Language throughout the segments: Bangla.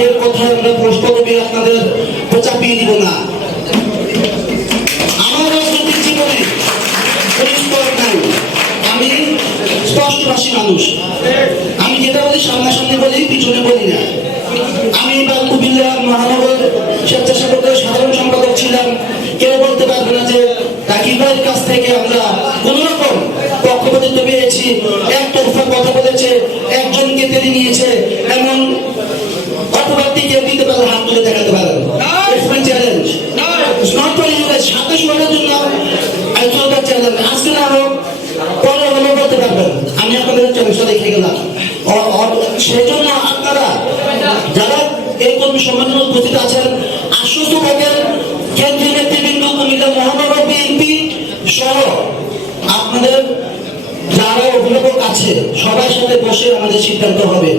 পদের কথা আমরা পদবি আপনাদের চাপিয়ে দিব না। আমি যেটা বলি বলি, পিছনে বলি না। আমি বা কুমিল্লা মহানগর স্বেচ্ছাসেবকের সাধারণ সম্পাদক ছিলাম। কেউ বলতে পারবে না যে ভাইয়ের কাছ থেকে আমরা কোন রকম পক্ষপাতিত্ব পেয়েছি। একতরফা কথা বলেছে, একজনকে টেনে নিয়েছে। এমন দিতে হাত তুলে দেখাতে পারেন. সাতাশ মাসের জন্য আজকে না হোক পরে পারবেন। আমি আপনাদের চ্যালেঞ্জটা গেলাম। আপনারা যারা এই কর্মী সম্মেলনে উপস্থিত আছেন আশ্বস্ত থাকেন কেন্দ্রীয় নেতৃবৃন্দ কুমিল্লা মহানগর বিএনপি সহ আপনাদের যারা অভিভাবক আছে সবার সাথে বসে আমাদের সিদ্ধান্ত হবে।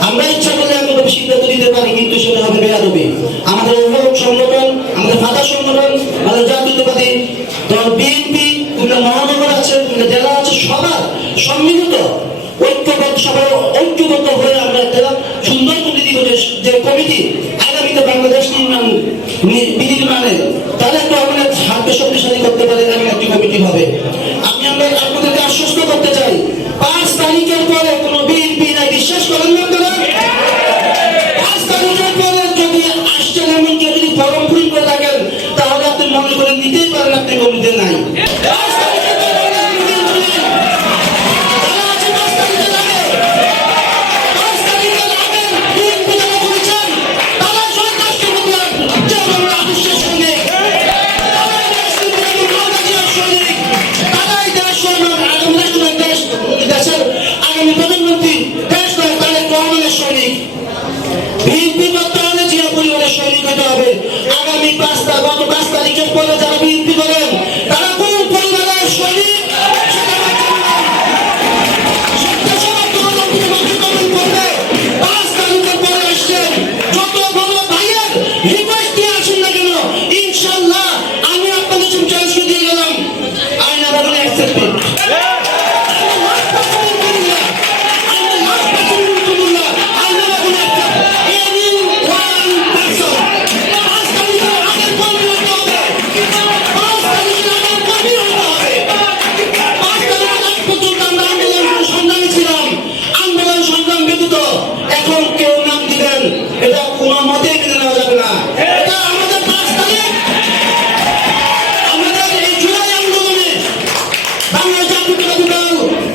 আমরা ইচ্ছা করলে আমরা সিদ্ধান্ত নিতে পারি, কিন্তু সেটা হবে বেয়াদবি। আমাদের অভিভাবক সংগঠন, আমাদের ফাদার সংগঠন, আমাদের জাতীয়তাবাদী দল বিএনপি কুমিল্লা মহানগর আছে, কুমিল্লা জেলা আছে, সবার সম্মিলিত ঐক্যবদ্ধ সবাই ঐক্যবদ্ধ হয়ে আমরা একটা সুন্দর কমিটি যে- কমিটি আগামীতে বাংলাদেশ নির্মাণ বিনির্মাণে তারা একটা আমাদের হাতকে শক্তিশালী করতে পারে এমন একটি কমিটি হবে। বাংলা জাতীয়তাবাদী দল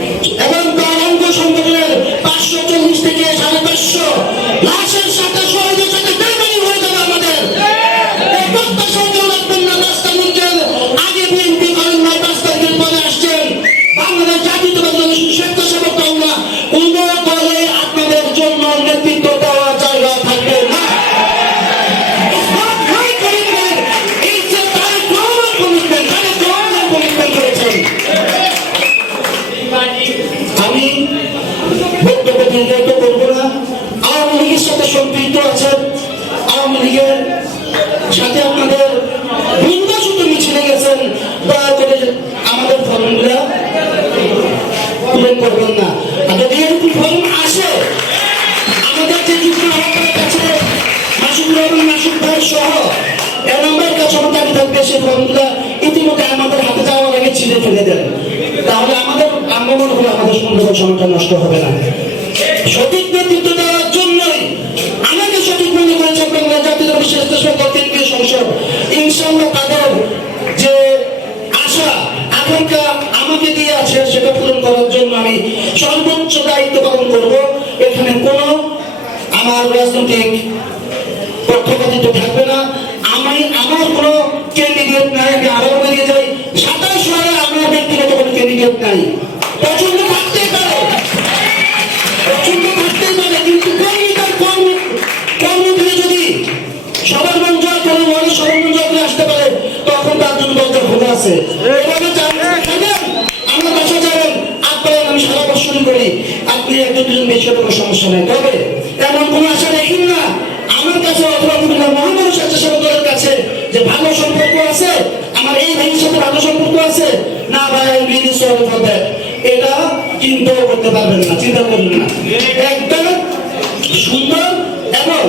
আগে দেন। তাহলে আমাদের মনে করি আমাদের সুন্দর সময়টা নষ্ট হবে না। সঠিক নেতৃত্ব দেওয়ার জন্যই আমাকে সঠিক মনে করেছে বাংলা জাতীয় বিশেষ কেন্দ্রীয় সংসদ। ইনশাআল্লাহ তাদের যে আশা, আকাঙ্ক্ষা আমাকে দিয়ে আছে, সেটা পূরণ করার জন্য আমি সর্বোচ্চ দায়িত্ব পালন করব। এখানে কোনো আমার রাজনৈতিক পক্ষপাতিত্ব থাকবে না। আমি, আমার কোনো ক্যান্ডিডেট নাই, আমি আরও কোনো ক্যান্ডিডেট নাই পছন্দ পারে। পছন্দ থাকতেই পারে, কিন্তু কর্মীদের কর্ম কর্ম দিয়ে যদি সবার মন জয় করে মনে সবার মন জয় আসতে পারে, তখন তার জন্য দরজা খোলা আছে। এভাবে থাকবেন আমরা বাসা যাবেন আপনার আমি করি। আপনি একজন দুজন কোনো সমস্যা নেই। তবে এমন কোনো আশা দেখেন না। আমার কাছে অথবা বিভিন্ন মহামানব সম্পর্ক আছে? না ভাই আমি রিলিজ এটা চিন্তাও করতে পারবেন না চিন্তা করবেন না। একদম সুন্দর এবং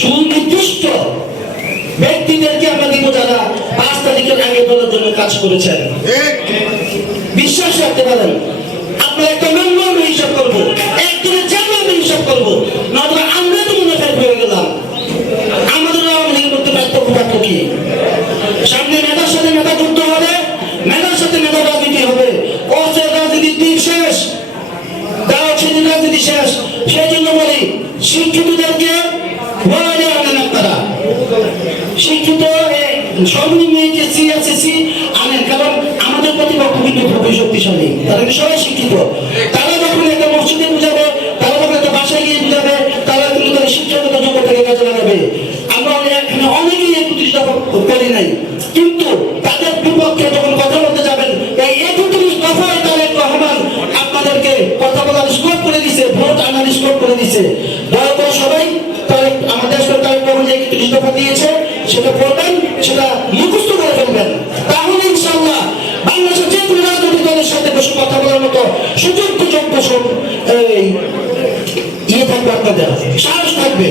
সুনির্দিষ্ট ব্যক্তিদেরকে আমরা দিব যারা পাঁচ তারিখের আগে দলের জন্য কাজ করেছেন। বিশ্বাস রাখতে পারেন আপনার একটা নম্বর হিসাব করব একদিনের চাকরি আমি হিসাব করব নয়তো আমরা তো মনে ফের হয়ে গেলাম আমাদের আওয়ামী লীগের মধ্যে পার্থক্য পার্থক্য কি সামনে নেতার সাথে নেতা যুদ্ধ হবে নেতার সাথে নেতা রাজনীতি হবে অস্ত্রের রাজনীতির দিক শেষ দাওয়াত সেদিন রাজনীতি শেষ সেই জন্য বলি শিক্ষিতদেরকে ওয়ার্ডে আনেন আপনারা শিক্ষিত এ, সর্বনিম্ন এইচএসসি এসএসসি আনেন কারণ আমাদের প্রতিপক্ষ কিন্তু খুবই শক্তিশালী। তারা সবাই শিক্ষিত। সেটা মুখস্থ করে ফেলবেন। তাহলে ইনশাল্লাহ বাংলাদেশের যে কোনো রাজনৈতিক দলের সাথে বসে কথা বলার মতো সুযোগ্য যোগ্য ইয়ে থাকবে আপনাদের। সাহস থাকবে।